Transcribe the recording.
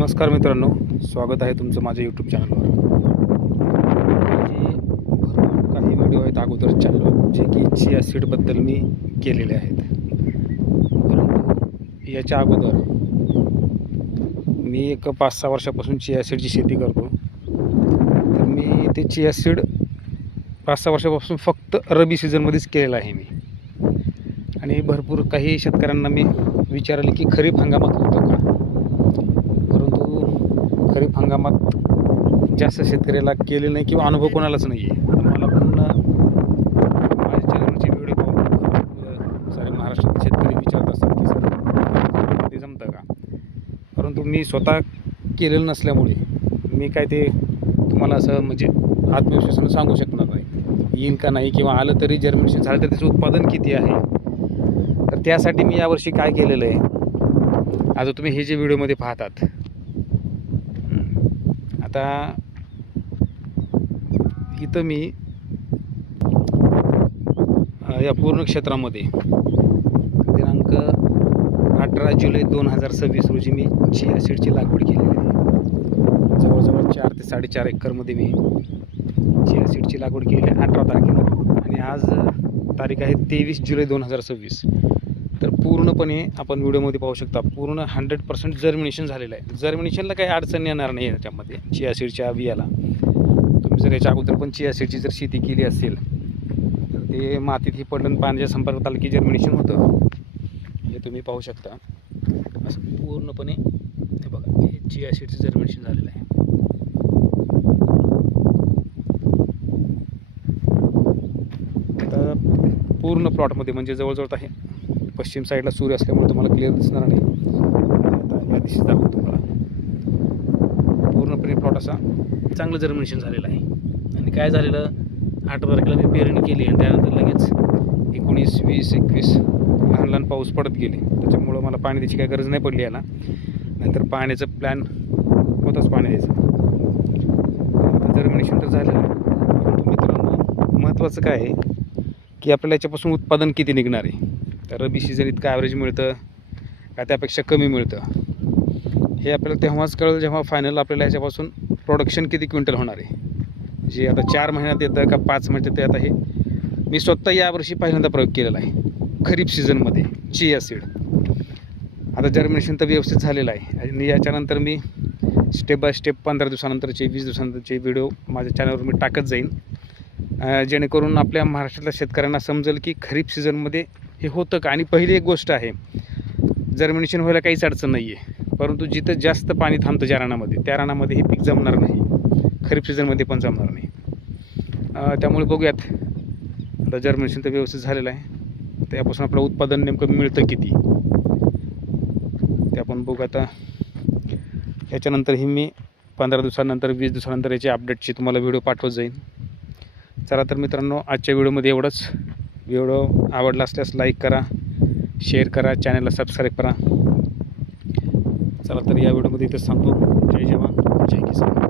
नमस्कार मित्रांनो, स्वागत आहे तुमचं माझ्या यूट्यूब चॅनलवर. माझे भरपूर काही व्हिडिओ आहेत अगोदर चॅनलवर जे की चिया सीडबद्दल मी केलेले आहेत. परंतु याच्या अगोदर मी एक 5-6 वर्षापासून चिया सीडची शेती करतो. तर मी ते चिया सीड 5-6 वर्षापासून फक्त रबी सीझनमध्येच केलेलं आहे मी. आणि भरपूर काही शेतकऱ्यांना मी विचारले की खरीप हंगामात होतं का, खरीप हंगामात जास्त शेतकऱ्याला केले नाही किंवा अनुभव कोणालाच नाही आहे. मला पण माझ्या चॅनलवरचे व्हिडिओ पाहून सारे महाराष्ट्रात शेतकरी विचारत असतात की सर खरीपमध्ये जमतं का. परंतु मी स्वतः केलेलं नसल्यामुळे मी काय ते तुम्हाला असं म्हणजे आत्मविश्वासानं सांगू शकणार नाही येईल का नाही, किंवा आलं तरी जर्मिनेशन झालं तर त्याचं उत्पादन किती आहे. तर त्यासाठी मी यावर्षी काय केलेलं आहे, आज तुम्ही हे जे व्हिडिओमध्ये पाहतात, आता इथं मी या पूर्ण क्षेत्रामध्ये दिनांक 18 जुलै 2026 रोजी मी चिया सीडची लागवड केलेली आहे. जवळजवळ 4 ते 4.5 एकरमध्ये मी चिया सीडची लागवड केली आहे 18 तारखेला. आणि आज तारीख आहे 23 जुलै 2026. तर पूर्णपणे आपण व्हिडिओमध्ये पाहू शकता, पूर्ण 100% जर्मिनेशन झालेलं आहे. जर्मिनेशनला काही अडचण येणार नाही याच्यामध्ये चिया सीडच्या बियाला. तुम्ही जर याच्या अगोदर पण चिया सीडची जर शेती केली असेल तर ते मातीत ही पडलं पाण्याच्या संपर्कात आलं की जर्मिनेशन होतं. हे तुम्ही पाहू शकता असं पूर्णपणे. हे बघा, हे चिया सीडचं जर्मिनेशन झालेलं आहे. आता पूर्ण प्लॉटमध्ये म्हणजे जवळजवळ आहे पश्चिम साईडला सूर्य असल्यामुळे तुम्हाला क्लिअर दिसणार नाही. आता या दिशेत दाखवतो तुम्हाला. पूर्णपणे प्लॉट असा चांगलं जर्मिनेशन झालेलं आहे. आणि काय झालेलं, 8 तारखेला मी पेरणी केली आणि त्यानंतर लगेच 19, 20, 21 लहान लहान पाऊस पडत गेले. त्याच्यामुळं मला पाणी द्यायची काही गरज नाही पडली याला. नंतर पाण्याचं प्लॅन होताच पाणी द्यायचं. जर्मिनेशन तर झालेलं आहे. परंतु मित्रांनो, महत्त्वाचं काय आहे की आपल्याला याच्यापासून उत्पादन किती निघणार आहे. तर रबी सीझन इतकं ॲव्हरेज मिळतं का त्यापेक्षा कमी मिळतं, हे आपल्याला तेव्हाच कळलं जेव्हा फायनल आपल्याला ह्याच्यापासून प्रोडक्शन किती क्विंटल होणार आहे. जे आता 4 महिन्यात येतं का 5 महिन्यात येतं, आता हे मी स्वतः यावर्षी पहिल्यांदा प्रयोग केलेला आहे खरीप सीझनमध्ये चिया सीड. आता जर्मिनेशन तर व्यवस्थित झालेलं आहे. आणि याच्यानंतर मी स्टेप बाय स्टेप 15 दिवसानंतरचे 20 दिवसानंतरचे व्हिडिओ माझ्या चॅनलवर मी टाकत जाईन, जेणेकरून आपल्या महाराष्ट्रातल्या शेतकऱ्यांना समजेल की खरीप सीझनमध्ये हे होतं का. आणि पहिली एक गोष्ट आहे, जर्मिनेशन व्हायला काहीच अडचण नाही आहे. परंतु जिथं जास्त पाणी थांबतं ज्या रानामध्ये, त्या रानामध्ये हे पीक जमणार नाही, खरीप सीझनमध्ये पण जमणार नाही. त्यामुळे बघूयात. आता जर्मिनेशन तर व्यवस्थित झालेलं आहे. त्यापासून आपलं उत्पादन नेमकं मिळतं किती ते आपण बघू. आता याच्यानंतरही मी 15 दिवसानंतर 20 दिवसानंतर याची अपडेटची तुम्हाला व्हिडिओ पाठवत जाईन. चला तर मित्रांनो, आजच्या व्हिडिओमध्ये एवढंच. व्हिडिओ आवडला असल्यास लाईक करा, शेअर करा, चॅनलला सबस्क्राईब करा. चला तर या व्हिडिओमध्ये इथंच सांगतो. जय जवान, जय किसान.